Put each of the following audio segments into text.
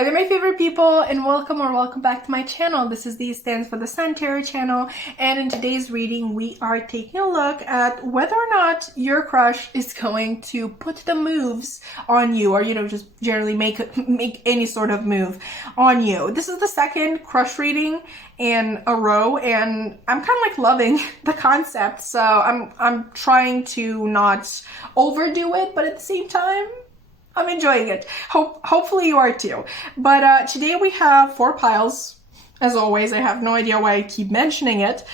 Hi there, my favorite people, and welcome back to my channel. This is the Stands for the Sun Tarot channel, and in today's reading we are taking a look at whether or not your crush is going to put the moves on you, or just generally make any sort of move on you. This is the second crush reading in a row, and I'm kind of like loving the concept, so I'm trying to not overdo it, but at the same time I'm enjoying it. Hopefully you are too. But today we have 4 piles. As always, I have no idea why I keep mentioning it.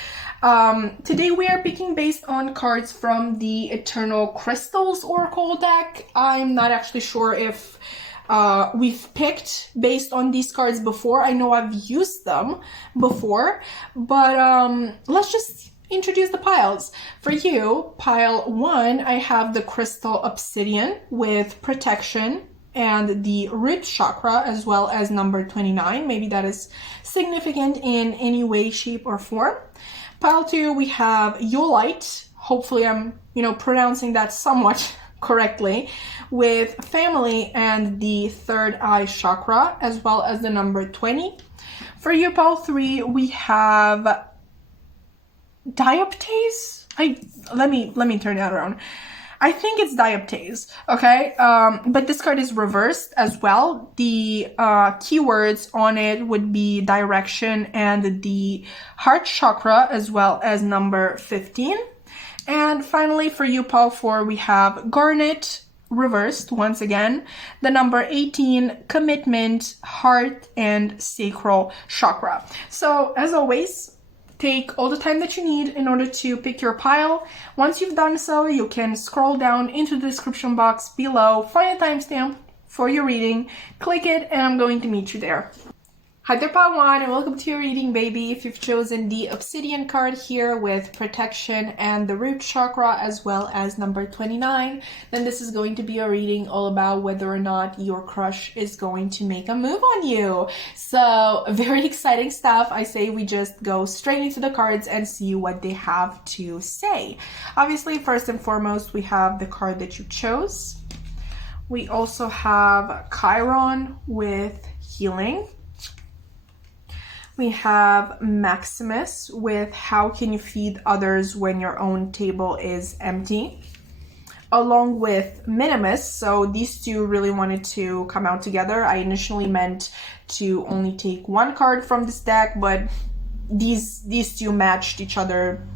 Today we are picking based on cards from the Eternal Crystals Oracle deck. I'm not actually sure if we've picked based on these cards before. I know I've used them before, but let's just introduce the piles. For you, pile 1, I have the Crystal Obsidian with Protection and the Root Chakra, as well as number 29. Maybe that is significant in any way, shape, or form. Pile 2, we have Yolite. Hopefully I'm, pronouncing that somewhat correctly, with Family and the Third Eye Chakra, as well as the number 20. For you, pile 3, we have Dioptase? Let me turn that around. I think it's Dioptase, okay? But this card is reversed as well. The keywords on it would be Direction and the Heart Chakra, as well as number 15. And finally, for you, pile 4, we have Garnet, reversed once again, the number 18, Commitment, Heart, and Sacral Chakra. So, as always, take all the time that you need in order to pick your pile. Once you've done so, you can scroll down into the description box below, find a timestamp for your reading, click it, and I'm going to meet you there. Hi there, pile 1, and welcome to your reading, baby. If you've chosen the Obsidian card here with Protection and the Root Chakra, as well as number 29, then this is going to be a reading all about whether or not your crush is going to make a move on you. So, very exciting stuff. I say we just go straight into the cards and see what they have to say. Obviously, first and foremost, we have the card that you chose. We also have Chiron with Healing. We have Maximus with How Can You Feed Others When Your Own Table is Empty, along with Minimus. So these two really wanted to come out together. I initially meant to only take one card from this deck, but these two matched each other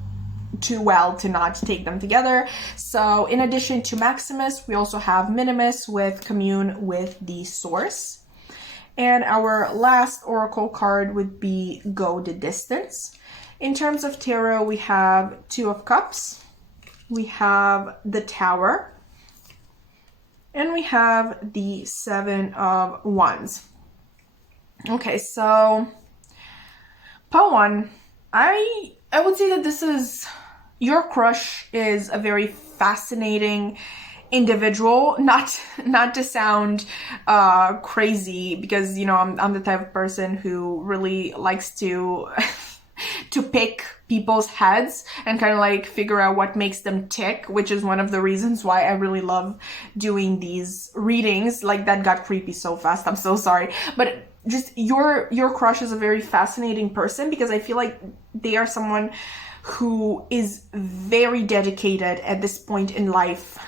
too well to not take them together. So in addition to Maximus, we also have Minimus with Commune with the Source. And our last oracle card would be Go the Distance. In terms of tarot, we have 2 of Cups, we have the Tower, and we have the 7 of Wands. Okay, so pile 1, I would say that this is, your crush is a very fascinating individual, not to sound crazy, because I'm the type of person who really likes to to pick people's heads and kind of like figure out what makes them tick, which is one of the reasons why I really love doing these readings. Like, that got creepy so fast, I'm so sorry, but just your crush is a very fascinating person, because I feel like they are someone who is very dedicated at this point in life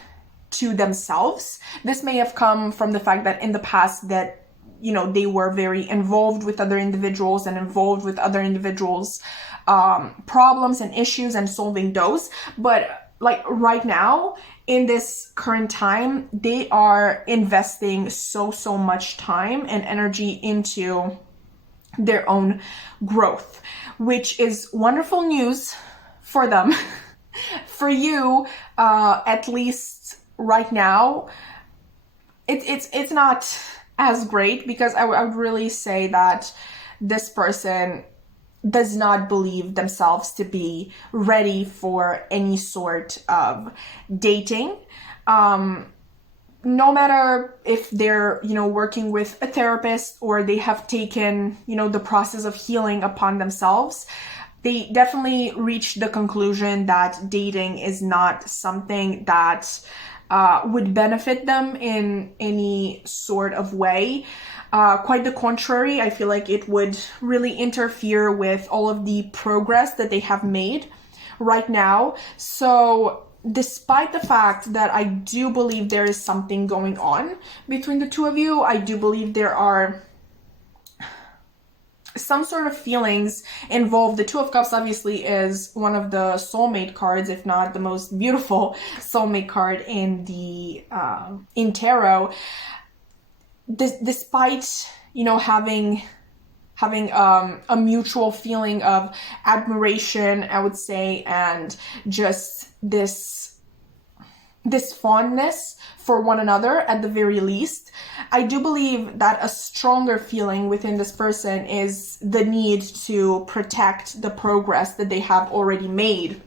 to themselves. This may have come from the fact that in the past that, they were very involved with other individuals and involved with other individuals' problems and issues and solving those. But like right now, in this current time, they are investing so much time and energy into their own growth, which is wonderful news for them. For you, at least right now, it's not as great, because I would really say that this person does not believe themselves to be ready for any sort of dating. No matter if they're, working with a therapist, or they have taken, the process of healing upon themselves, they definitely reached the conclusion that dating is not something that would benefit them in any sort of way. Quite the contrary, I feel like it would really interfere with all of the progress that they have made right now. So despite the fact that I do believe there is something going on between the two of you, I do believe there are some sort of feelings involved. The Two of Cups obviously is one of the soulmate cards, if not the most beautiful soulmate card in the in tarot. Despite, you know, having a mutual feeling of admiration, I would say, and just this fondness for one another at the very least, I do believe that a stronger feeling within this person is the need to protect the progress that they have already made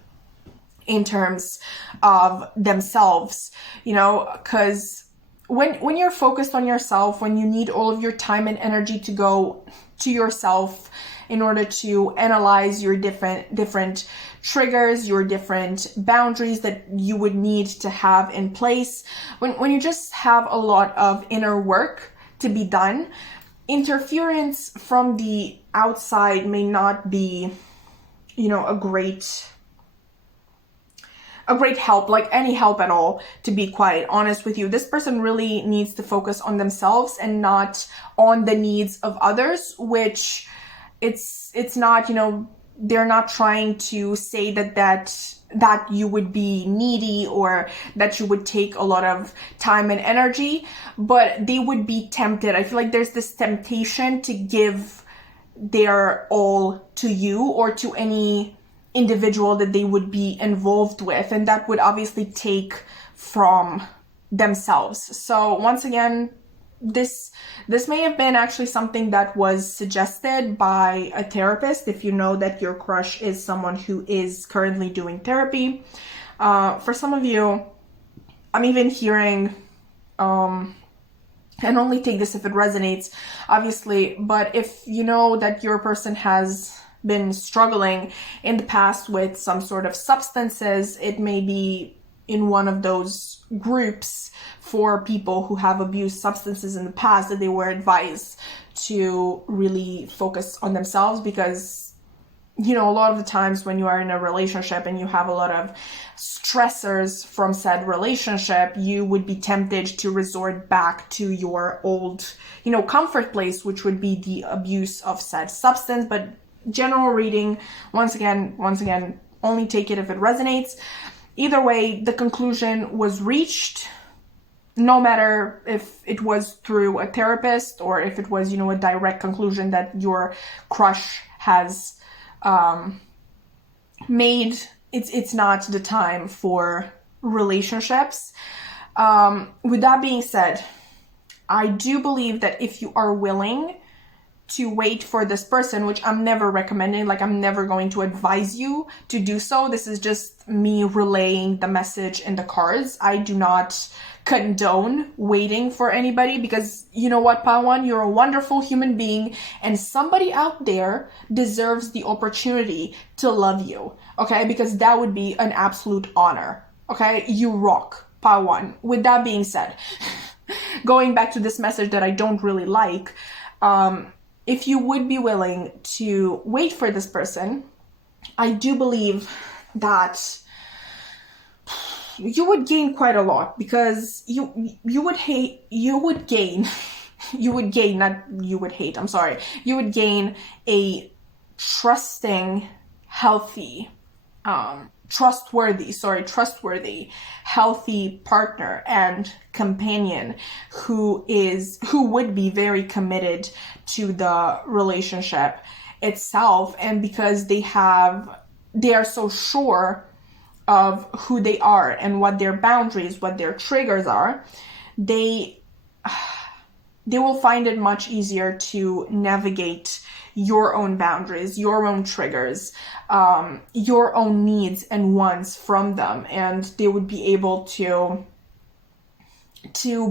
in terms of themselves, you know, because when you're focused on yourself, when you need all of your time and energy to go to yourself in order to analyze your different triggers, your different boundaries that you would need to have in place, when you just have a lot of inner work to be done, interference from the outside may not be, you know, a great help, like any help at all, to be quite honest with you. This person really needs to focus on themselves and not on the needs of others, which it's not, you know, they're not trying to say that you would be needy or that you would take a lot of time and energy, but they would be tempted. I feel like there's this temptation to give their all to you or to any individual that they would be involved with, and that would obviously take from themselves. So once again, this may have been actually something that was suggested by a therapist, if you know that your crush is someone who is currently doing therapy. For some of you, I'm even hearing, and only take this if it resonates, obviously, but if you know that your person has been struggling in the past with some sort of substances, it may be in one of those groups for people who have abused substances in the past that they were advised to really focus on themselves, because, you know, a lot of the times when you are in a relationship and you have a lot of stressors from said relationship, you would be tempted to resort back to your old, you know, comfort place, which would be the abuse of said substance. But general reading, once again, only take it if it resonates. Either way, the conclusion was reached, no matter if it was through a therapist or if it was, you know, a direct conclusion that your crush has made. It's not the time for relationships. With that being said, I do believe that if you are willing to wait for this person, which I'm never recommending, like I'm never going to advise you to do so. This is just me relaying the message in the cards. I do not condone waiting for anybody, because you know what, Pawan, you're a wonderful human being and somebody out there deserves the opportunity to love you, okay? Because that would be an absolute honor, okay? You rock, Pawan. With that being said, going back to this message that I don't really like, if you would be willing to wait for this person, I do believe that you would gain quite a lot, because you would gain a trusting, healthy, trustworthy, healthy partner and companion who would be very committed to the relationship itself. And because they are so sure of who they are and what their boundaries, what their triggers are, they will find it much easier to navigate your own boundaries, your own triggers, your own needs and wants from them. And they would be able to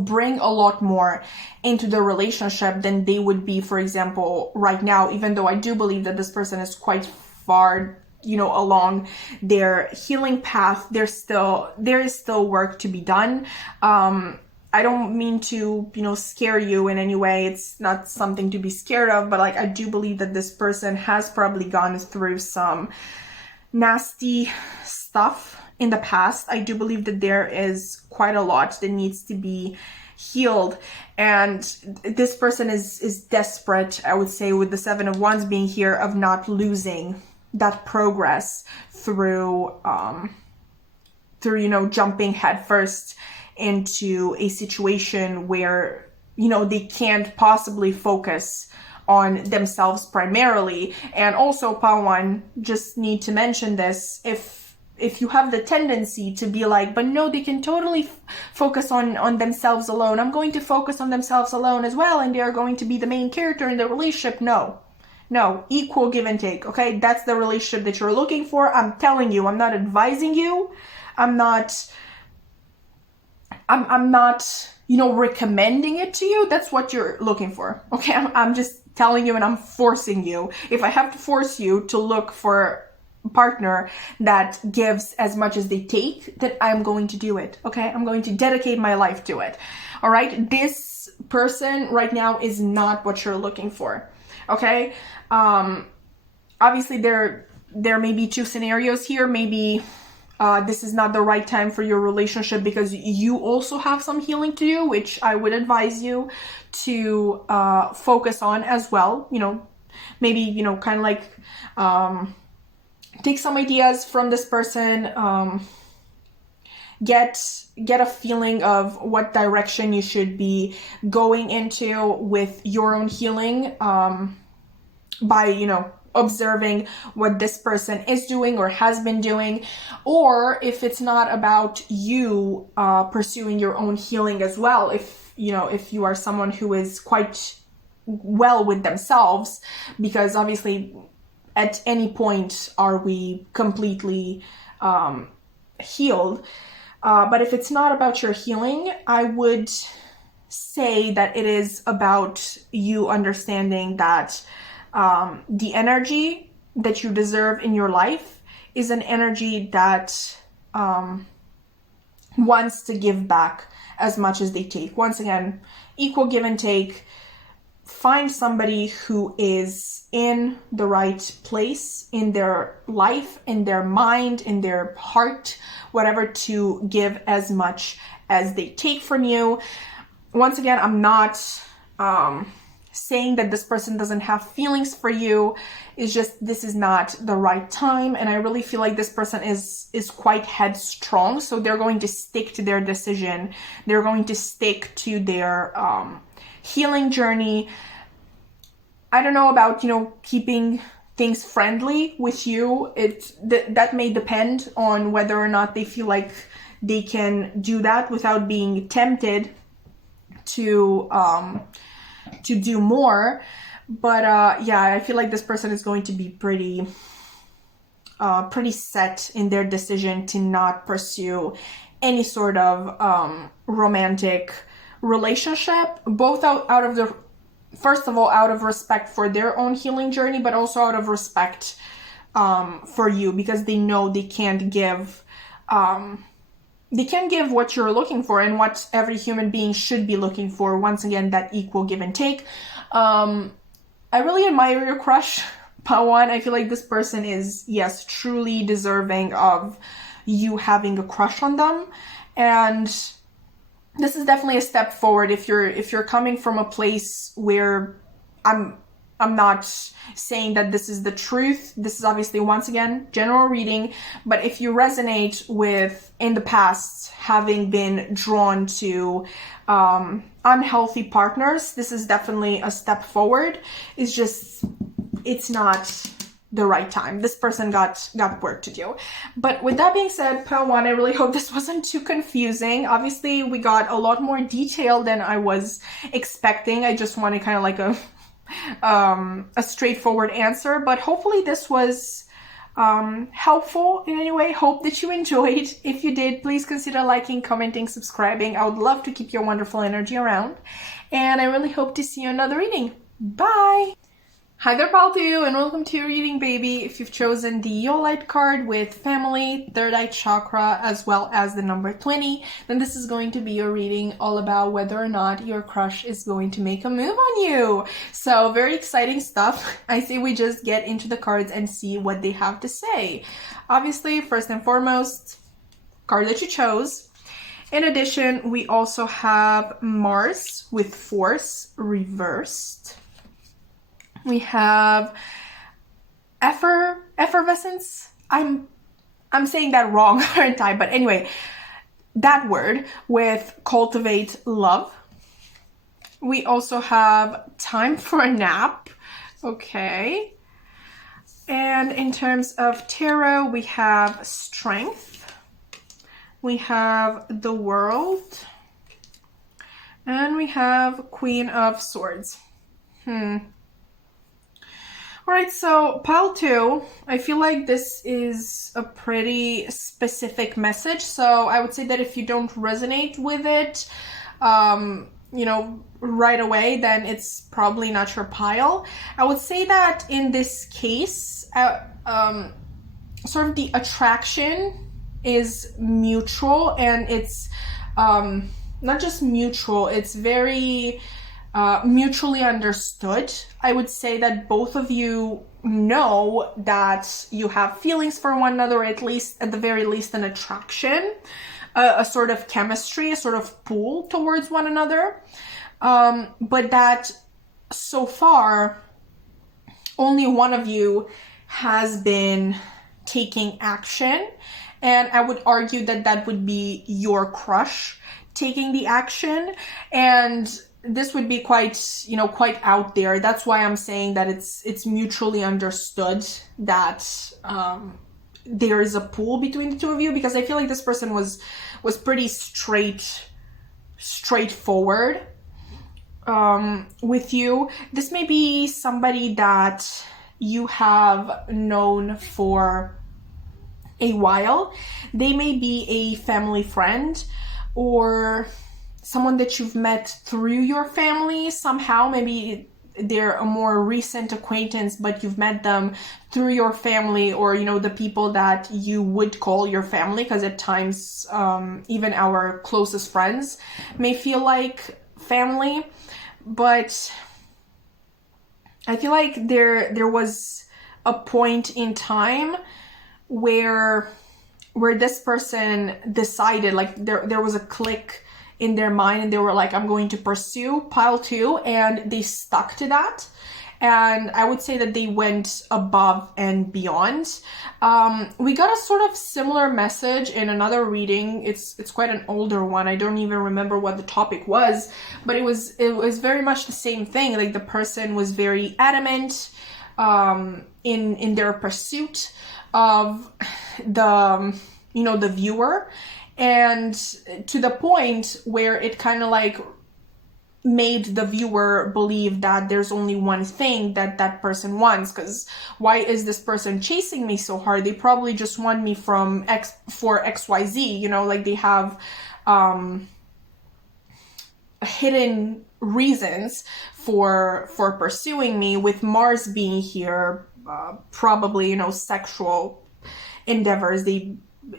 bring a lot more into the relationship than they would be, for example, right now, even though I do believe that this person is quite far, you know, along their healing path. There is still work to be done. I don't mean to, scare you in any way. It's not something to be scared of, but like, I do believe that this person has probably gone through some nasty stuff in the past. I do believe that there is quite a lot that needs to be healed, and this person is desperate, I would say, with the Seven of Wands being here, of not losing that progress through jumping headfirst into a situation where they can't possibly focus on themselves primarily. And also, Pawan, just need to mention this, if you have the tendency to be like, but no, they can totally focus on themselves alone, I'm going to focus on themselves alone as well, and they're going to be the main character in the relationship. No, equal give and take. Okay, that's the relationship that you're looking for. I'm telling you, I'm not advising you, I'm not recommending it to you. That's what you're looking for. Okay, I'm just telling you, and I'm forcing you. If I have to force you to look for a partner that gives as much as they take, then I'm going to do it. Okay, I'm going to dedicate my life to it. All right, this person right now is not what you're looking for. Okay, obviously there may be two scenarios here. Maybe this is not the right time for your relationship because you also have some healing to do, which I would advise you to focus on as well. Maybe, kind of like take some ideas from this person, get a feeling of what direction you should be going into with your own healing, by, observing what this person is doing or has been doing. Or if it's not about you pursuing your own healing as well, if you are someone who is quite well with themselves, because obviously at any point are we completely healed. But if it's not about your healing, I would say that it is about you understanding that the energy that you deserve in your life is an energy that wants to give back as much as they take. Once again, equal give and take. Find somebody who is in the right place in their life, in their mind, in their heart, whatever, to give as much as they take from you. Once again, I'm not saying that this person doesn't have feelings for you. It's just this is not the right time, and I really feel like this person is quite headstrong, so they're going to stick to their decision. They're going to stick to their healing journey. I don't know about keeping things friendly with you. That may depend on whether or not they feel like they can do that without being tempted to do more. But yeah, I feel like this person is going to be pretty set in their decision to not pursue any sort of romantic relationship, both out of the, first of all, out of respect for their own healing journey, but also out of respect for you, because they know they can't give what you're looking for and what every human being should be looking for. Once again, that equal give and take. I really admire your crush, Pawan. I feel like this person is, yes, truly deserving of you having a crush on them. And this is definitely a step forward if you're coming from a place where I'm not saying that this is the truth. This is obviously, once again, general reading. But if you resonate with, in the past, having been drawn to unhealthy partners, this is definitely a step forward. It's just, it's not the right time. This person got work to do. But with that being said, Pawan, I really hope this wasn't too confusing. Obviously, we got a lot more detail than I was expecting. I just wanted kind of like a straightforward answer, but hopefully this was helpful in any way. Hope that you enjoyed. If you did, please consider liking, commenting, subscribing. I would love to keep your wonderful energy around, and I really hope to see you in another reading. Bye. Hi there, Paltu, and welcome to your reading, baby. If you've chosen the Yolite card with family, third eye chakra, as well as the number 20, then this is going to be your reading all about whether or not your crush is going to make a move on you. So very exciting stuff. I say we just get into the cards and see what they have to say. Obviously, first and foremost, card that you chose. In addition, we also have Mars with force reversed. We have effervescence. I'm saying that wrong, aren't I? But anyway, that word with cultivate love. We also have time for a nap. Okay. And in terms of tarot, we have strength. We have the world. And we have Queen of Swords. Alright, so pile 2, I feel like this is a pretty specific message, so I would say that if you don't resonate with it, right away, then it's probably not your pile. I would say that in this case, sort of the attraction is mutual, and it's not just mutual, it's very mutually understood. I would say that both of you know that you have feelings for one another, or at the very least an attraction, a sort of chemistry, a sort of pull towards one another, but that so far only one of you has been taking action, and I would argue that that would be your crush taking the action, and this would be quite out there. That's why I'm saying that it's mutually understood that there is a pull between the two of you, because I feel like this person was pretty straightforward with you. This may be somebody that you have known for a while. They may be a family friend, or someone that you've met through your family somehow. Maybe they're a more recent acquaintance, but you've met them through your family, or the people that you would call your family, because at times even our closest friends may feel like family. But I feel like there was a point in time where this person decided, like there was a click in their mind, and they were like, I'm going to pursue pile 2, and they stuck to that. And I would say that they went above and beyond. We got a sort of similar message in another reading. It's quite an older one. I don't even remember what the topic was, but it was very much the same thing. Like, the person was very adamant in their pursuit of the viewer, and to the point where it kind of like made the viewer believe that there's only one thing that person wants. Because why is this person chasing me so hard? They probably just want me for XYZ, like they have hidden reasons for pursuing me, with Mars being here, probably sexual endeavors.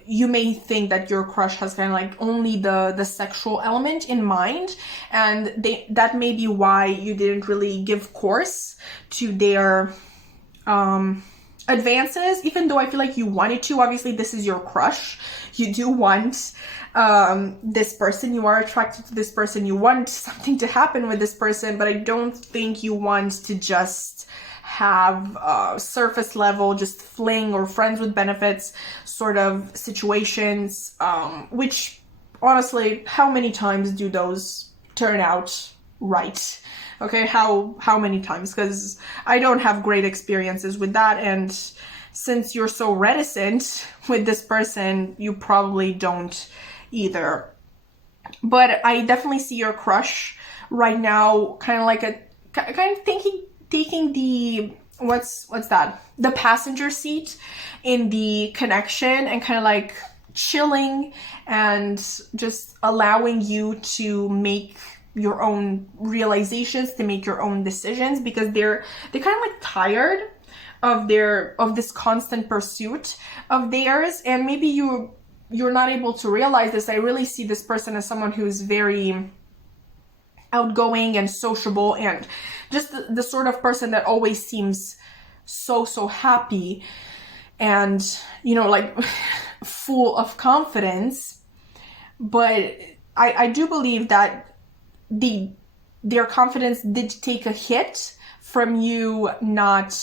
You may think that your crush has kind of like only the sexual element in mind, and that may be why you didn't really give course to their advances, even though I feel like you wanted to. Obviously, this is your crush. You do want this person. You are attracted to this person. You want something to happen with this person, but I don't think you want to just have surface level, just fling or friends with benefits sort of situations, which honestly, how many times do those turn out right? Okay, how many times? Because I don't have great experiences with that, and since you're so reticent with this person, you probably don't either. But I definitely see your crush right now kind of like taking the the passenger seat in the connection, and kind of like chilling and just allowing you to make your own realizations, to make your own decisions, because they're kind of like tired of this constant pursuit of theirs. And maybe you're not able to realize this. I really see this person as someone who's very outgoing and sociable, and just the sort of person that always seems so happy and, you know, like full of confidence. But I do believe that their confidence did take a hit from you not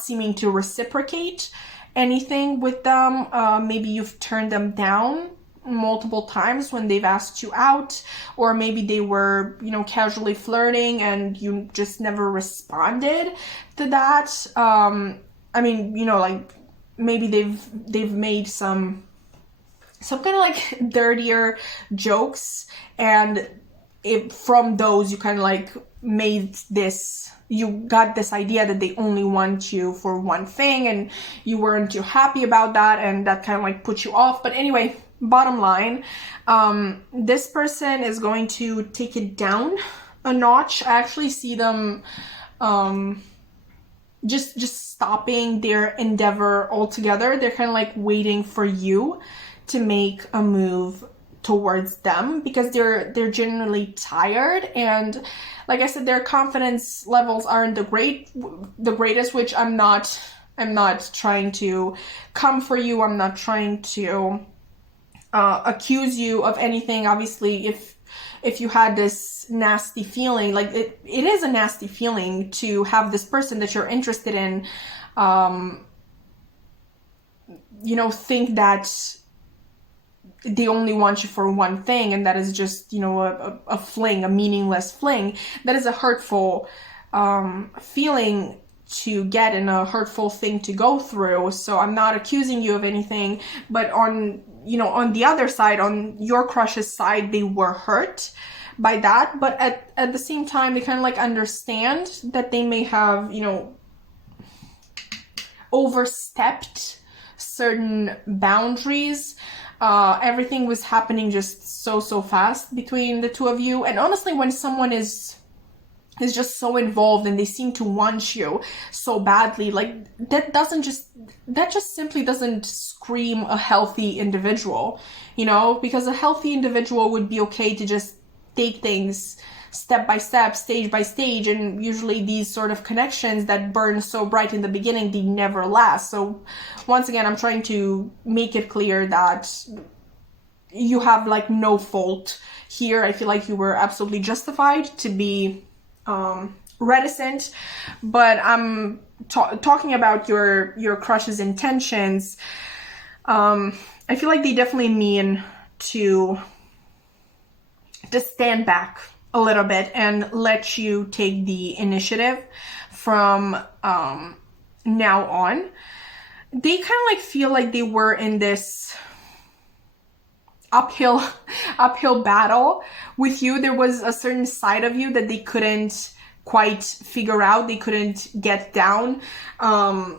seeming to reciprocate anything with them. Maybe you've turned them down multiple times when they've asked you out, or maybe they were, you know, casually flirting and you just never responded to that. I mean, you know, like maybe they've made some kind of like dirtier jokes, and from those you kind of like you got this idea that they only want you for one thing, and you weren't too happy about that, and that kind of like put you off. But anyway, bottom line, this person is going to take it down a notch. I actually see them just stopping their endeavor altogether. They're kind of like waiting for you to make a move towards them, because they're genuinely tired, and like I said, their confidence levels aren't the greatest, which I'm not trying to come for you. I'm not trying to accuse you of anything. Obviously, if you had this nasty feeling, like it is a nasty feeling to have this person that you're interested in, you know, think that they only want you for one thing, and that is just, you know, a fling, a meaningless fling. That is a hurtful feeling to get, and a hurtful thing to go through. So I'm not accusing you of anything, but on the other side, on your crush's side, they were hurt by that. But at the same time, they kind of like understand that they may have, you know, overstepped certain boundaries. Everything was happening just so fast between the two of you. And honestly, when someone is just so involved and they seem to want you so badly, like that just simply doesn't scream a healthy individual, you know, because a healthy individual would be okay to just take things step by step, stage by stage, and usually these sort of connections that burn so bright in the beginning, they never last. So once again, I'm trying to make it clear that you have like no fault here. I feel like you were absolutely justified to be reticent, but I'm talking about your crush's intentions. I feel like they definitely mean to stand back a little bit and let you take the initiative from now on. They kind of like feel like they were in this uphill battle with you. There was a certain side of you that they couldn't quite figure out, they couldn't get down, and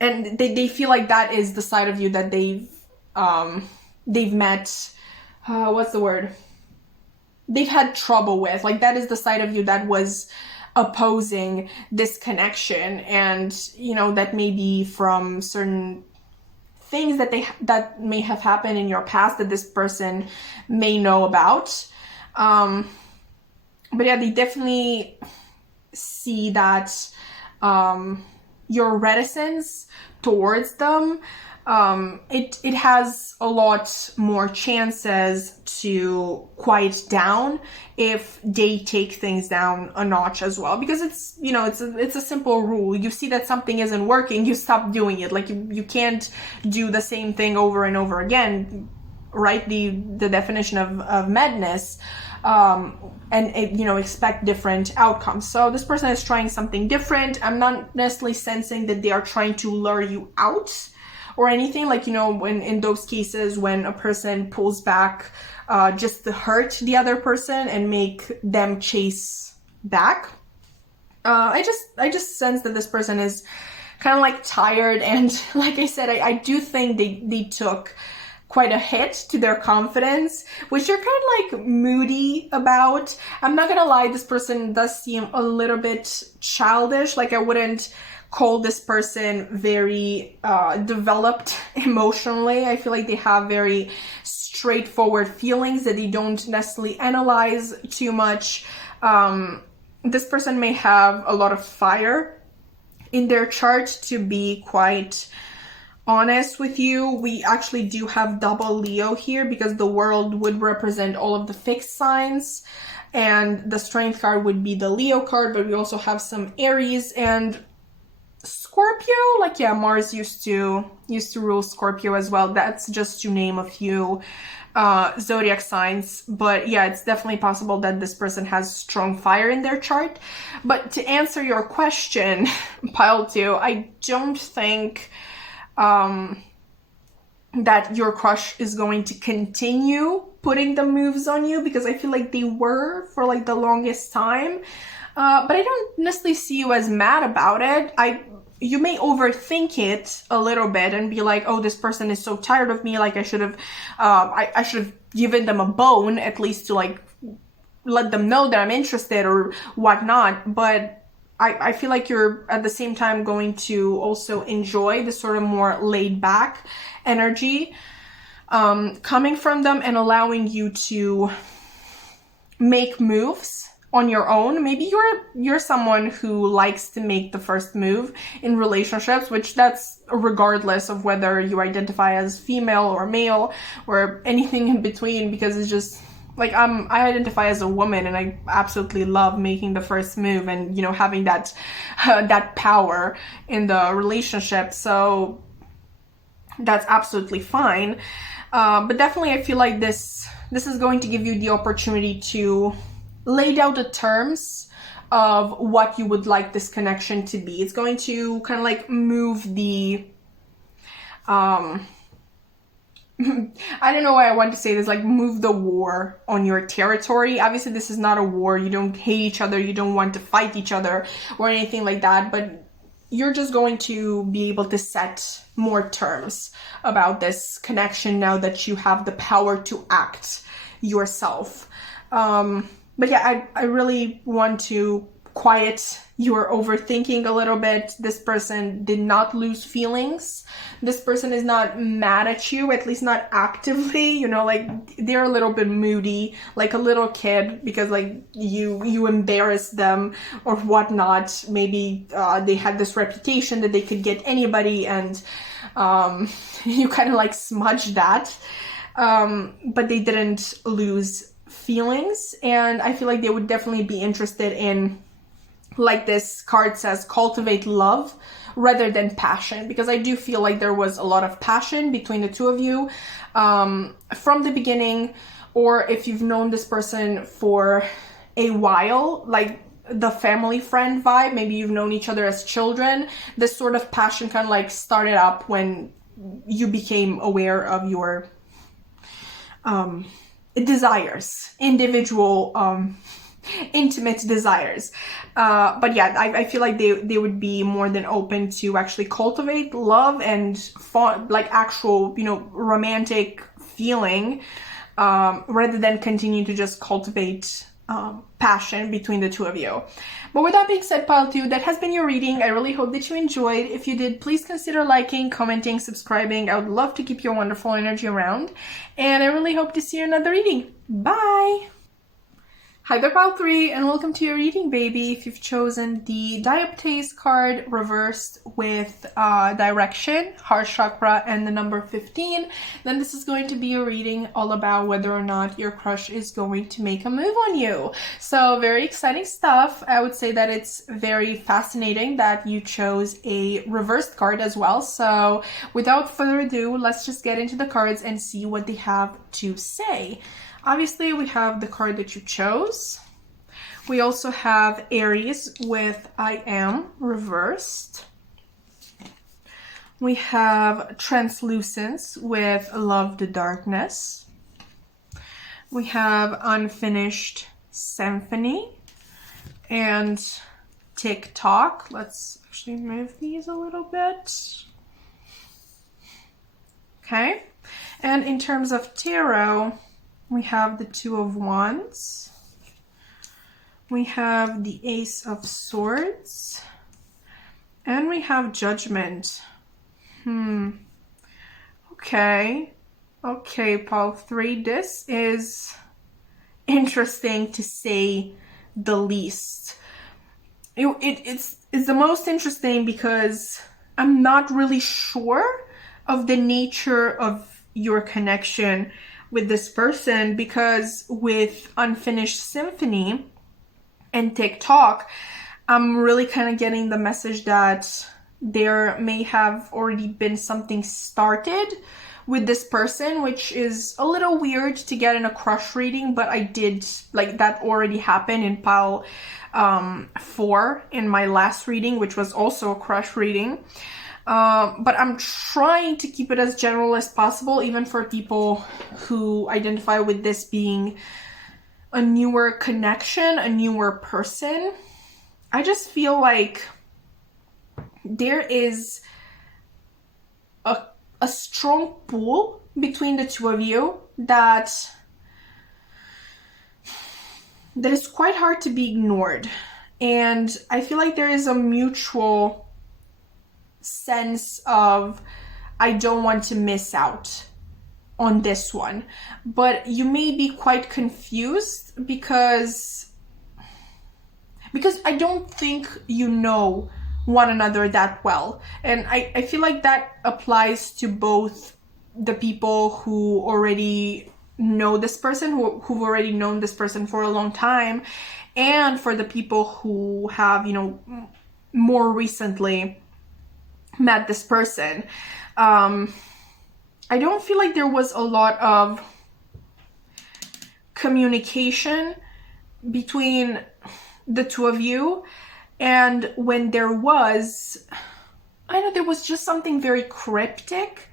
they feel like that is the side of you that they've met, what's the word, they've had trouble with. Like that is the side of you that was opposing this connection, and you know, that may be from certain things that may have happened in your past that this person may know about. But yeah, they definitely see that your reticence towards them, it has a lot more chances to quiet down if they take things down a notch as well, because it's, you know, it's a simple rule. You see that something isn't working, you stop doing it. Like you can't do the same thing over and over again, right? The definition of madness, and you know, expect different outcomes. So this person is trying something different. I'm not necessarily sensing that they are trying to lure you out or anything. Like, you know, when in those cases when a person pulls back just to hurt the other person and make them chase back, I just sense that this person is kind of like tired. And like I said, I do think they took quite a hit to their confidence, which you're kind of like moody about. I'm not gonna lie, this person does seem a little bit childish. Like I wouldn't call this person very developed emotionally. I feel like they have very straightforward feelings that they don't necessarily analyze too much. This person may have a lot of fire in their chart, to be quite honest with you. We actually do have double Leo here because the world would represent all of the fixed signs, and the strength card would be the Leo card, but we also have some Aries and Scorpio. Like, yeah, Mars used to rule Scorpio as well. That's just to name a few zodiac signs. But yeah, it's definitely possible that this person has strong fire in their chart. But to answer your question, pile 2, I don't think that your crush is going to continue putting the moves on you, because I feel like they were for like the longest time. But I don't necessarily see you as mad about it. You may overthink it a little bit and be like, oh, this person is so tired of me, like I should have given them a bone, at least to like let them know that I'm interested or whatnot. But I feel like you're at the same time going to also enjoy the sort of more laid back energy coming from them, and allowing you to make moves on your own. Maybe you're someone who likes to make the first move in relationships, which that's regardless of whether you identify as female or male or anything in between, because it's just like I identify as a woman, and I absolutely love making the first move and, you know, having that that power in the relationship. So that's absolutely fine. But definitely I feel like this is going to give you the opportunity to lay out the terms of what you would like this connection to be. It's going to kind of like move the I don't know why I want to say this, like move the war on your territory. Obviously this is not a war, you don't hate each other, you don't want to fight each other or anything like that, but you're just going to be able to set more terms about this connection now that you have the power to act yourself. But yeah, I really want to quiet your overthinking a little bit. This person did not lose feelings. This person is not mad at you, at least not actively, you know, like they're a little bit moody, like a little kid, because like you embarrassed them or whatnot. Maybe they had this reputation that they could get anybody, and you kind of like smudged that. But they didn't lose feelings, and I feel like they would definitely be interested in, like this card says, cultivate love rather than passion, because I do feel like there was a lot of passion between the two of you from the beginning, or if you've known this person for a while, like the family friend vibe, maybe you've known each other as children. This sort of passion kind of like started up when you became aware of your desires, individual intimate desires. But yeah, I feel like they would be more than open to actually cultivate love and like actual, you know, romantic feeling, rather than continue to just cultivate passion between the two of you. But with that being said, pile 2, that has been your reading. I really hope that you enjoyed. If you did, please consider liking, commenting, subscribing. I would love to keep your wonderful energy around, and I really hope to see you in another reading. Bye! Hi there, pile 3, and welcome to your reading, baby. If you've chosen the Dioptase card reversed with direction, heart chakra, and the number 15, then this is going to be a reading all about whether or not your crush is going to make a move on you. So very exciting stuff. I would say that it's very fascinating that you chose a reversed card as well. So without further ado, let's just get into the cards and see what they have to say. Obviously, we have the card that you chose. We also have Aries with I Am reversed. We have Translucence with Love the Darkness. We have Unfinished Symphony and TikTok. Let's actually move these a little bit. Okay. And in terms of tarot, we have the Two of Wands. We have the Ace of Swords. And we have Judgment. Okay. Okay, Paul 3. This is interesting to say the least. It's the most interesting because I'm not really sure of the nature of your connection with this person, because with Unfinished Symphony and TikTok, I'm really kind of getting the message that there may have already been something started with this person, which is a little weird to get in a crush reading, but I did, like, that already happened in pile 4 in my last reading, which was also a crush reading. But I'm trying to keep it as general as possible, even for people who identify with this being a newer connection, a newer person. I just feel like there is a strong pull between the two of you that is quite hard to be ignored. And I feel like there is a mutual sense of, I don't want to miss out on this one. But you may be quite confused because I don't think you know one another that well. And I feel like that applies to both the people who already know this person, who've already known this person for a long time, and for the people who have, more recently met this person. I don't feel like there was a lot of communication between the two of you. And when there was, there was just something very cryptic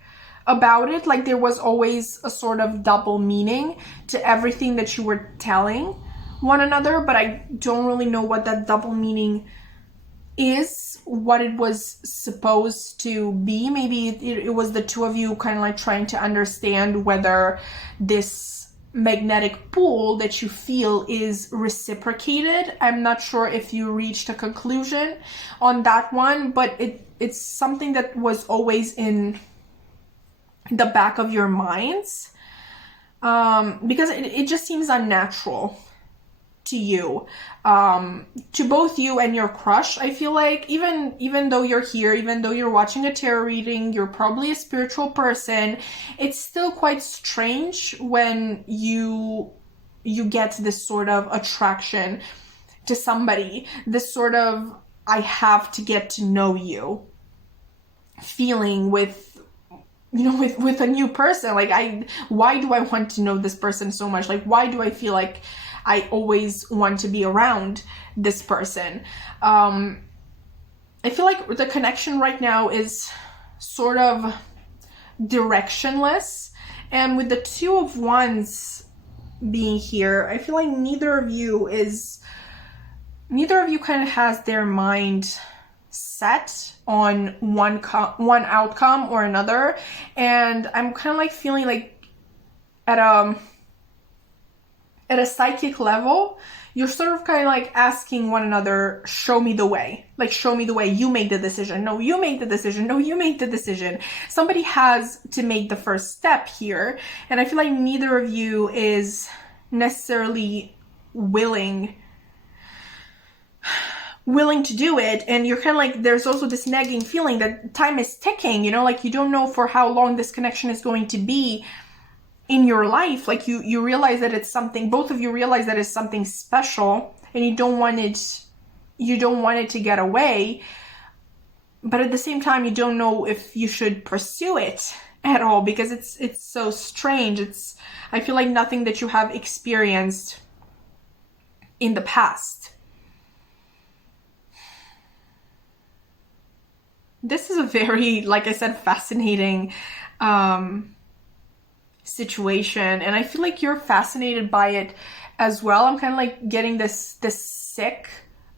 about it. Like there was always a sort of double meaning to everything that you were telling one another, but I don't really know what that double meaning is, what it was supposed to be. Maybe it was the two of you kind of like trying to understand whether this magnetic pull that you feel is reciprocated. I'm not sure if you reached a conclusion on that one, but it's something that was always in the back of your minds, because it just seems unnatural to you, to both you and your crush. I feel like even though you're here, even though you're watching a tarot reading, you're probably a spiritual person, it's still quite strange when you get this sort of attraction to somebody, this sort of I have to get to know you feeling with a new person. Like why do I want to know this person so much? Like why do I feel like I always want to be around this person? I feel like the connection right now is sort of directionless. And with the Two of Wands being here, I feel like neither of you kind of has their mind set on one outcome or another. And I'm kind of like feeling like at a psychic level, you're sort of kind of like asking one another, show me the way. Like, show me the way. You make the decision. No, you make the decision. No, you make the decision. Somebody has to make the first step here. And I feel like neither of you is necessarily willing to do it. And you're kind of like, there's also this nagging feeling that time is ticking, like you don't know for how long this connection is going to be in your life. Like you realize that it's something, both of you realize that it's something special, and you don't want it to get away, but at the same time you don't know if you should pursue it at all, because it's so strange. I feel like nothing that you have experienced in the past. This is a very, like I said, fascinating situation, and I feel like you're fascinated by it as well. I'm kind of like getting this sick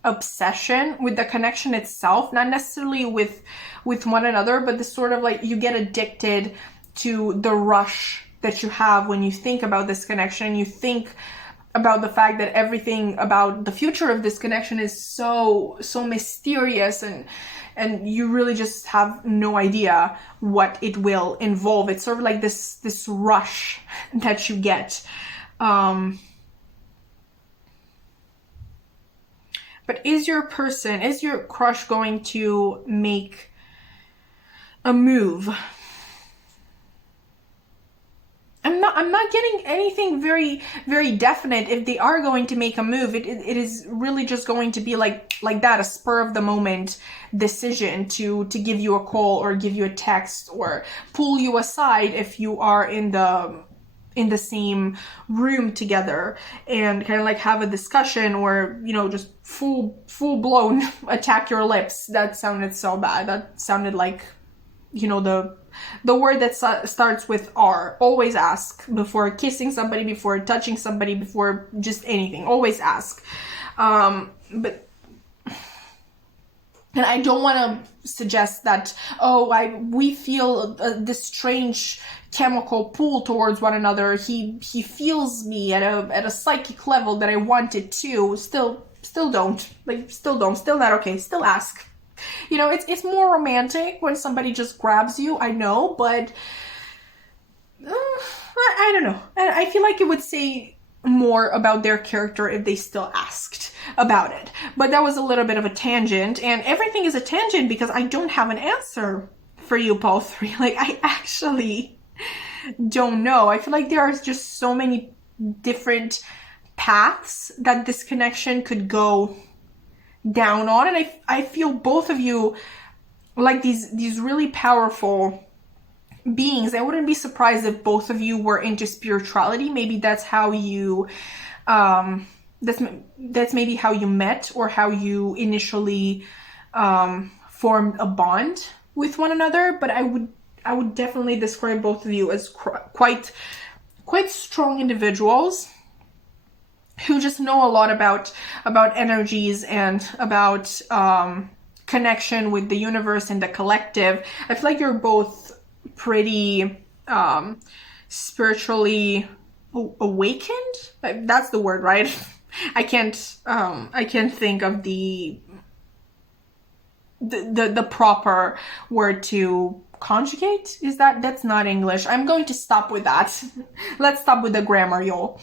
obsession with the connection itself, not necessarily with one another, but this sort of like you get addicted to the rush that you have when you think about this connection. You think about the fact that everything about the future of this connection is so mysterious, and you really just have no idea what it will involve. It's sort of like this rush that you get. But is your crush going to make a move? I'm not getting anything very, very definite. If they are going to make a move, it is really just going to be like that, a spur of the moment decision to give you a call or give you a text or pull you aside if you are in the same room together, and kind of like have a discussion, or, you know, just full blown attack your lips. That sounded so bad. That sounded like, you know, the word that starts with R. Always ask before kissing somebody, before touching somebody, before just anything. Always ask. But, and I don't want to suggest that, we feel this strange chemical pull towards one another. He feels me at a psychic level that I wanted to. Still don't. Like, still not okay. Still ask. You know, it's more romantic when somebody just grabs you, I know, but I don't know. I feel like it would say more about their character if they still asked about it. But that was a little bit of a tangent, and everything is a tangent because I don't have an answer for you both three. Like, I actually don't know. I feel like there are just so many different paths that this connection could go down on, and I feel both of you like these really powerful beings. I wouldn't be surprised if both of you were into spirituality. Maybe that's how you that's maybe how you met, or how you initially formed a bond with one another. But I would definitely describe both of you as quite strong individuals who just know a lot about energies and about connection with the universe and the collective. I feel like you're both pretty spiritually awakened. That's the word, right? I can't think of the proper word to conjugate. That's not English. I'm going to stop with that. Let's stop with the grammar, y'all.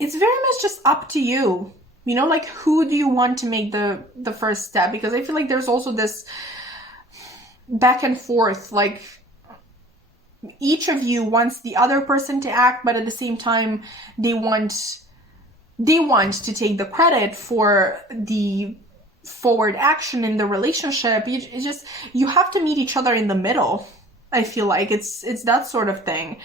It's very much just up to you. You know, like, who do you want to make the first step? Because I feel like there's also this back and forth, like, each of you wants the other person to act, but at the same time, they want to take the credit for the forward action in the relationship. You have to meet each other in the middle. I feel like it's that sort of thing.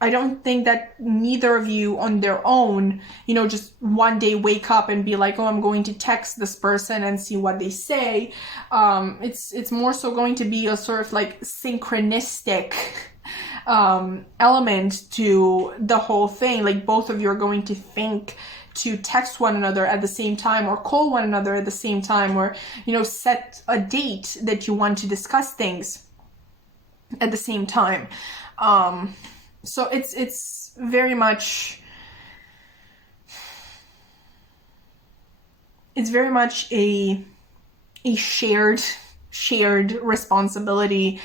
I don't think that neither of you on their own, you know, just one day wake up and be like, oh, I'm going to text this person and see what they say. It's more so going to be a sort of like synchronistic element to the whole thing. Like, both of you are going to think to text one another at the same time, or call one another at the same time, or, you know, set a date that you want to discuss things at the same time. So it's very much a shared responsibility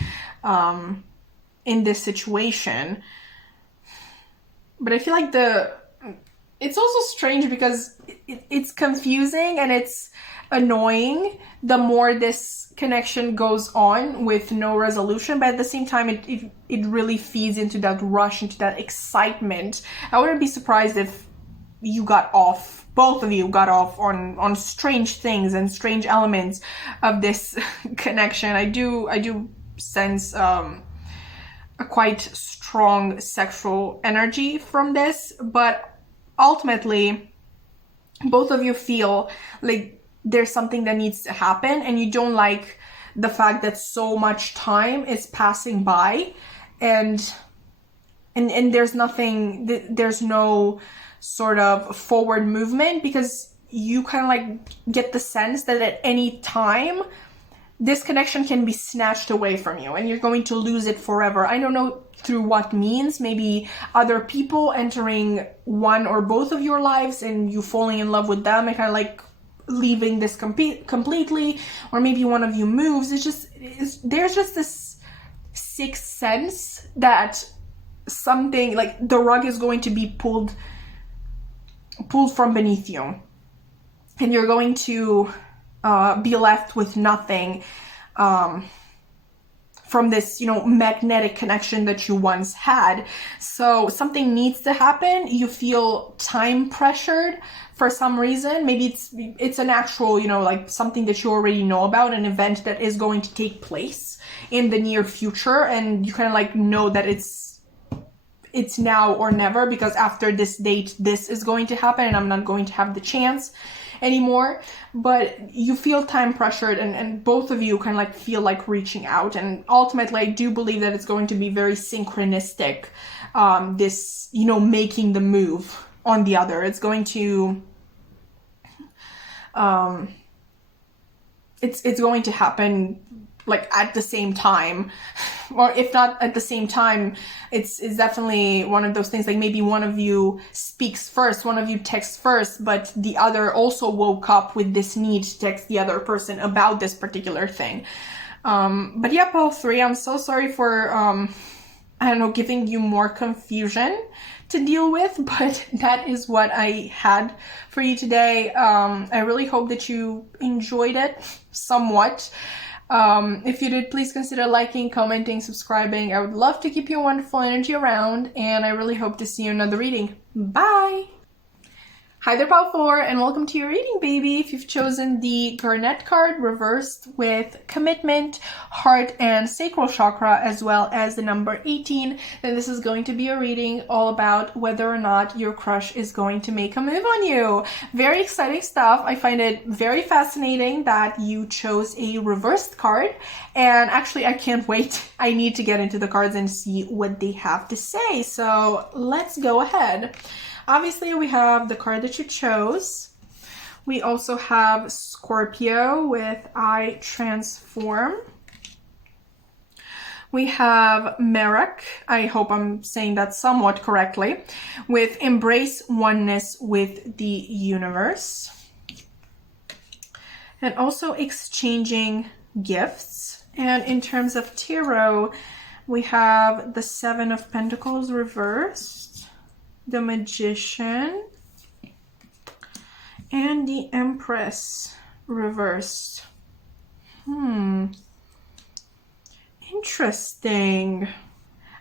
in this situation. But I feel like it's also strange because it's confusing and it's annoying the more this connection goes on with no resolution, but at the same time it really feeds into that rush, into that excitement. I wouldn't be surprised if both of you got off on strange things and strange elements of this connection. I do sense a quite strong sexual energy from this, but ultimately both of you feel like there's something that needs to happen, and you don't like the fact that so much time is passing by and there's no sort of forward movement, because you kind of like get the sense that at any time this connection can be snatched away from you and you're going to lose it forever. I don't know through what means, maybe other people entering one or both of your lives and you falling in love with them and kind of like leaving this completely, or maybe one of you moves. There's just this sixth sense that something, like the rug is going to be pulled from beneath you and you're going to be left with nothing from this, magnetic connection that you once had. So something needs to happen. You feel time pressured for some reason. Maybe it's an actual, like something that you already know about, an event that is going to take place in the near future, and you kind of like know that it's now or never, because after this date this is going to happen and I'm not going to have the chance anymore. But you feel time pressured, and both of you kind of like feel like reaching out, and ultimately I do believe that it's going to be very synchronistic, this making the move on the other. It's going to it's going to happen like at the same time, or if not at the same time, it's definitely one of those things, like maybe one of you speaks first, one of you texts first, but the other also woke up with this need to text the other person about this particular thing. But yeah, all three, I'm so sorry for giving you more confusion to deal with, but that is what I had for you today. I really hope that you enjoyed it somewhat. If you did, please consider liking, commenting, subscribing. I would love to keep your wonderful energy around, and I really hope to see you in another reading. Bye! Hi there, Pal 4, and welcome to your reading, baby. If you've chosen the Garnet card reversed with commitment, heart, and sacral chakra, as well as the number 18, then this is going to be a reading all about whether or not your crush is going to make a move on you. Very exciting stuff. I find it very fascinating that you chose a reversed card, and actually I can't wait. I need to get into the cards and see what they have to say. So let's go ahead. Obviously, we have the card that you chose. We also have Scorpio with I Transform. We have Magik, I hope I'm saying that somewhat correctly, with Embrace Oneness with the Universe. And also Exchanging Gifts. And in terms of tarot, we have the Seven of Pentacles reversed, the Magician, and the Empress reversed. Interesting.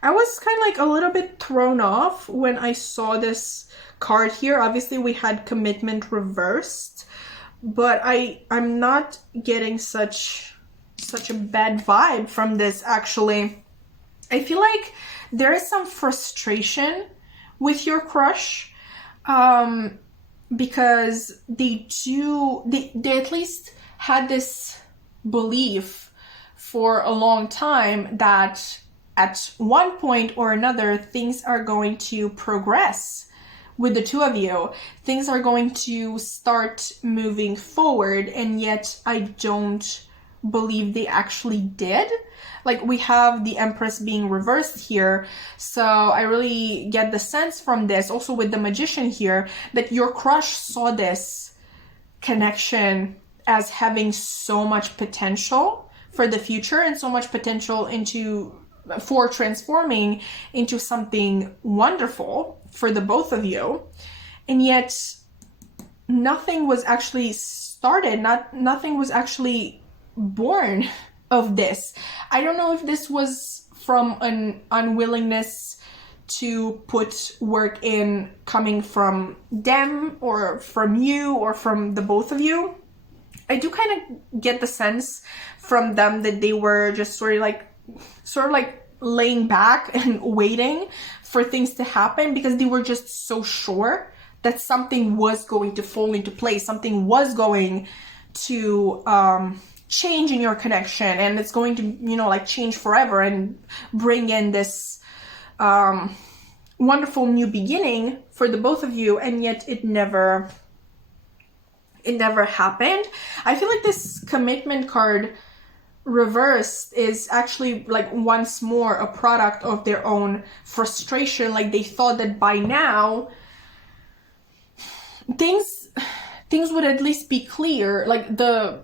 I was kind of like a little bit thrown off when I saw this card here. Obviously we had commitment reversed, but I'm not getting such a bad vibe from this, actually. I feel like there is some frustration with your crush, because they at least had this belief for a long time that at one point or another things are going to progress with the two of you. Things are going to start moving forward, and yet I don't believe they actually did. Like, we have the Empress being reversed here, so I really get the sense from this, also with the Magician here, that your crush saw this connection as having so much potential for the future and so much potential for transforming into something wonderful for the both of you, and yet nothing was actually started, nothing was actually born of this. I don't know if this was from an unwillingness to put work in coming from them or from you or from the both of you. I do kind of get the sense from them that they were just sort of like laying back and waiting for things to happen, because they were just so sure that something was going to fall into place, something was going to change in your connection, and it's going to change forever and bring in this wonderful new beginning for the both of you, and yet it never happened. I feel like this commitment card reversed is actually like once more a product of their own frustration. Like they thought that by now things would at least be clear, like the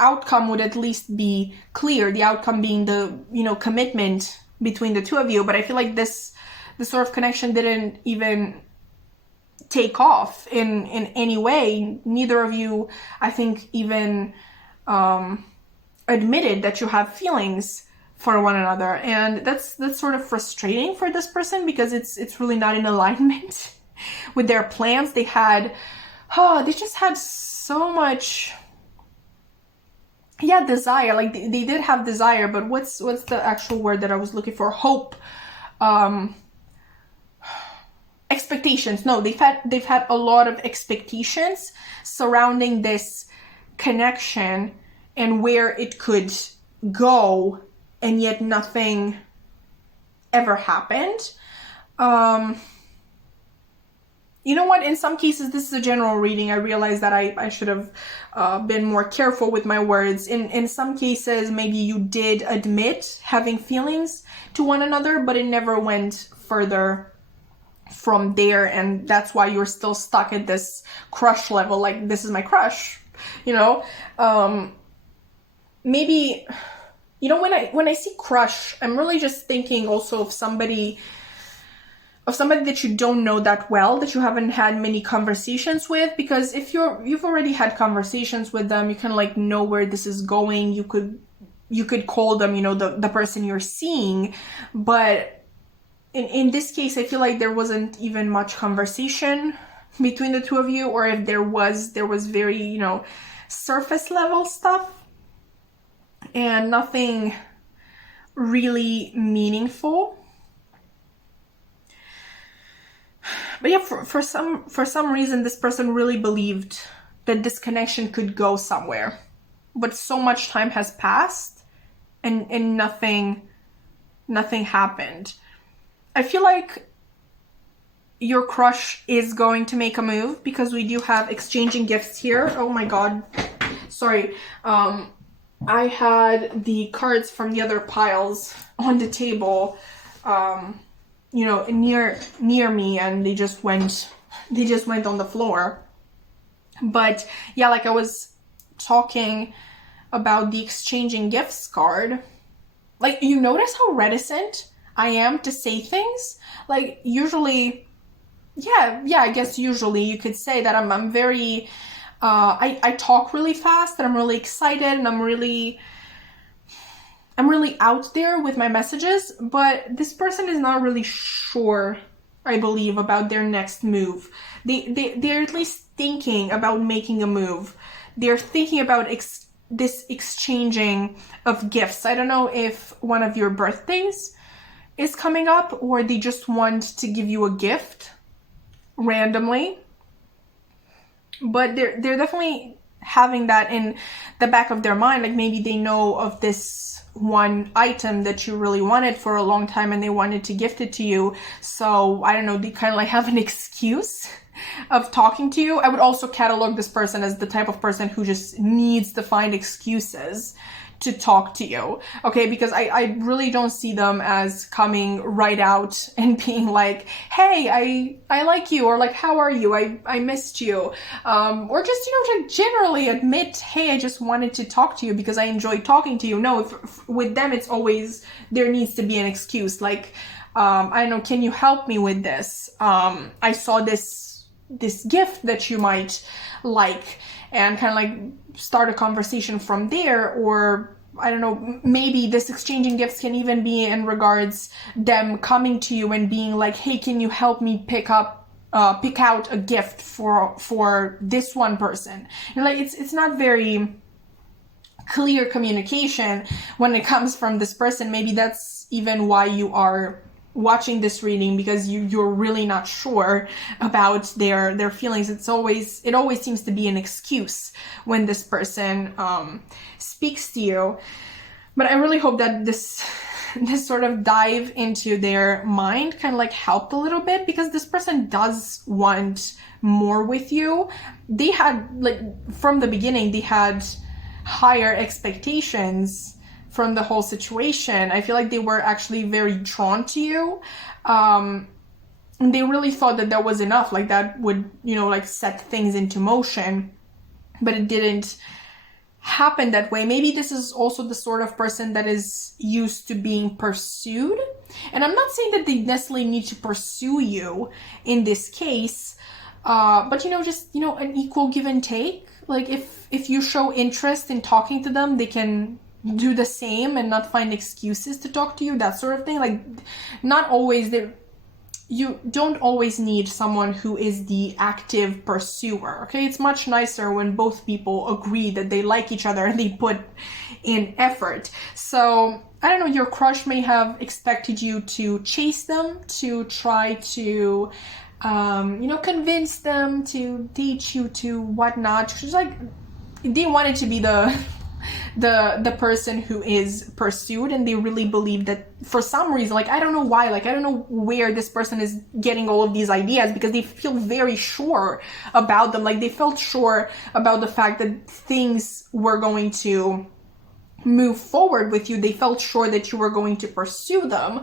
outcome would at least be clear, the outcome being the, you know, commitment between the two of you. But I feel like this sort of connection didn't even take off in any way. Neither of you, I think, even admitted that you have feelings for one another, and that's sort of frustrating for this person, because it's really not in alignment with their plans. They just had so much, yeah, desire. Like they did have desire, but what's the actual word that I was looking for? Hope, expectations. No, they've had a lot of expectations surrounding this connection and where it could go, and yet nothing ever happened. You know what? In some cases, this is a general reading. I realize that I should have been more careful with my words. In some cases, maybe you did admit having feelings to one another, but it never went further from there, and that's why you're still stuck at this crush level. Like, this is my crush, you know? Maybe, you know, when I see crush, I'm really just thinking also of somebody that you don't know that well, that you haven't had many conversations with. Because if you've already had conversations with them, you kind of like know where this is going. You could call them, you know, the person you're seeing. But in this case, I feel like there wasn't even much conversation between the two of you, or if there was very, you know, surface level stuff and nothing really meaningful. But yeah, for some reason, this person really believed that this connection could go somewhere. But so much time has passed and nothing happened. I feel like your crush is going to make a move, because we do have exchanging gifts here. Oh my god. Sorry. I had the cards from the other piles on the table, you know, near me, and they just went on the floor. But yeah, like I was talking about the exchanging gifts card, like, you notice how reticent I am to say things? Like, usually, yeah, I guess usually you could say that I'm very, I talk really fast, and I'm really excited, and I'm really out there with my messages. But this person is not really sure, I believe, about their next move. They're at least thinking about making a move. They're thinking about this exchanging of gifts. I don't know if one of your birthdays is coming up, or they just want to give you a gift randomly. But they're definitely having that in the back of their mind. Like, maybe they know of this one item that you really wanted for a long time, and they wanted to gift it to you. So I don't know, they kind of like have an excuse of talking to you. I would also catalog this person as the type of person who just needs to find excuses to talk to you, okay? Because I really don't see them as coming right out and being like, hey, I like you, or like, how are you? I missed you. Or just, you know, to generally admit, hey, I just wanted to talk to you because I enjoyed talking to you. No, with them, it's always, there needs to be an excuse. Like, I don't know, can you help me with this? I saw this gift that you might like, and kind of like start a conversation from there. Or I don't know, maybe this exchanging gifts can even be in regards them coming to you and being like, hey, can you help me pick out a gift for this one person? And like, it's not very clear communication when it comes from this person. Maybe that's even why you are watching this reading, because you're really not sure about their feelings. It always seems to be an excuse when this person speaks to you. But I really hope that this sort of dive into their mind kind of like helped a little bit, because this person does want more with you. They had, like, from the beginning, they had higher expectations from the whole situation. I feel like they were actually very drawn to you. They really thought that that was enough, like that would, you know, like set things into motion, but it didn't happen that way. Maybe this is also the sort of person that is used to being pursued. And I'm not saying that they necessarily need to pursue you in this case, but, you know, just, you know, an equal give and take. Like if you show interest in talking to them, they can do the same and not find excuses to talk to you, that sort of thing. Like, not always, you don't always need someone who is the active pursuer, okay? It's much nicer when both people agree that they like each other and they put in effort. So, I don't know, your crush may have expected you to chase them, to try to, you know, convince them to date you, to whatnot. She's like, they wanted to be the person who is pursued, and they really believe that for some reason, like, I don't know why, like, I don't know where this person is getting all of these ideas, because they feel very sure about them. Like, they felt sure about the fact that things were going to move forward with you. They felt sure that you were going to pursue them.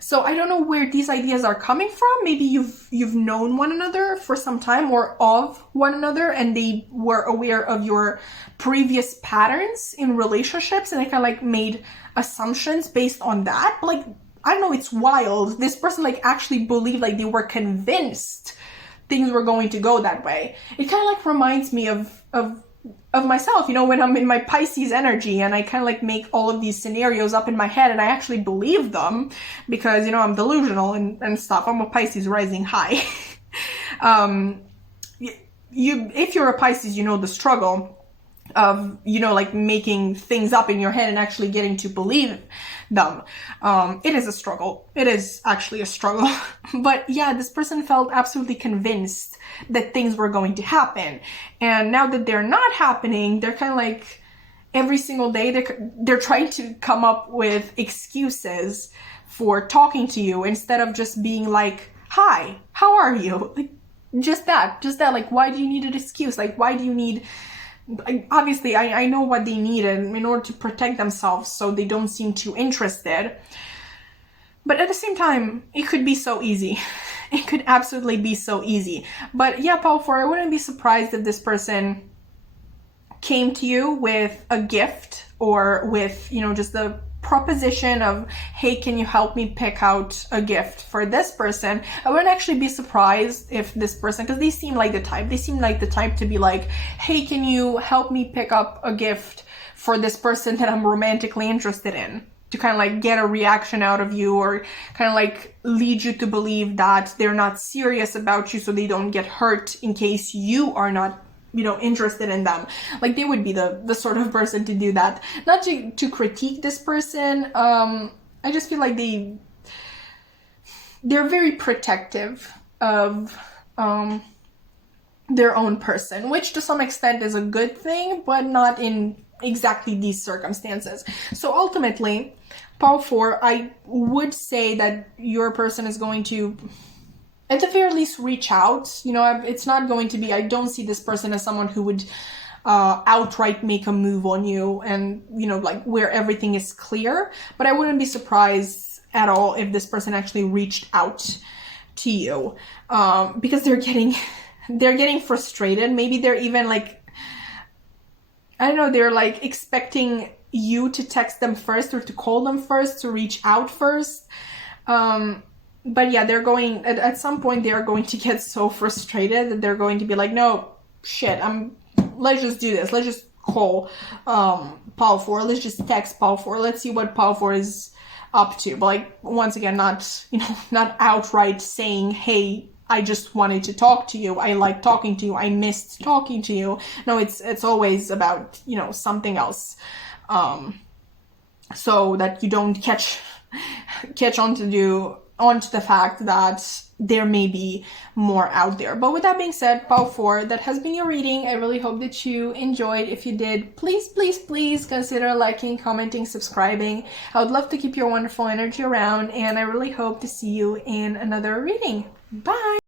So I don't know where these ideas are coming from. Maybe you've known one another for some time, or of one another, and they were aware of your previous patterns in relationships, and they kind of like made assumptions based on that. But like, I don't know, it's wild. This person like actually believed, like they were convinced things were going to go that way. It kind of like reminds me of myself, you know, when I'm in my Pisces energy and I kind of like make all of these scenarios up in my head and I actually believe them because, you know, I'm delusional and stuff. I'm a Pisces rising high. If you're a Pisces, you know the struggle of, you know, like making things up in your head and actually getting to believe them. It is a struggle. It is actually a struggle. But yeah, this person felt absolutely convinced that things were going to happen. And now that they're not happening, they're kind of like every single day they're trying to come up with excuses for talking to you instead of just being like, hi, how are you? Like, just that, like, why do you need an excuse? Like, why do you need... Obviously, I know what they need in order to protect themselves, so they don't seem too interested. But at the same time, it could be so easy. It could absolutely be so easy. But yeah, Power 4, I wouldn't be surprised if this person came to you with a gift or with, you know, just the proposition of, hey, can you help me pick out a gift for this person? I wouldn't actually be surprised if this person, because they seem like the type to be like, hey, can you help me pick up a gift for this person that I'm romantically interested in, to kind of like get a reaction out of you, or kind of like lead you to believe that they're not serious about you so they don't get hurt in case you are not, you know, interested in them. Like, they would be the sort of person to do that. Not to critique this person. I just feel like they're very protective of their own person, which to some extent is a good thing, but not in exactly these circumstances. So ultimately, Power 4, I would say that your person is going to, at the very least, reach out. You know, it's not going to be, I don't see this person as someone who would outright make a move on you and, you know, like where everything is clear. But I wouldn't be surprised at all if this person actually reached out to you, because they're getting frustrated. Maybe they're even like, I don't know, they're like expecting you to text them first or to call them first, to reach out first. But yeah, they're going, at some point, they're going to get so frustrated that they're going to be like, no, shit, let's just do this. Let's just call Power 4. Let's just text Power 4. Let's see what Power 4 is up to. But like, once again, not outright saying, hey, I just wanted to talk to you. I like talking to you. I missed talking to you. No, it's always about, you know, something else. So that you don't catch onto the fact that there may be more out there. But with that being said, Power 4, that has been your reading. I really hope that you enjoyed. If you did, please, please, please consider liking, commenting, subscribing. I would love to keep your wonderful energy around, and I really hope to see you in another reading. Bye!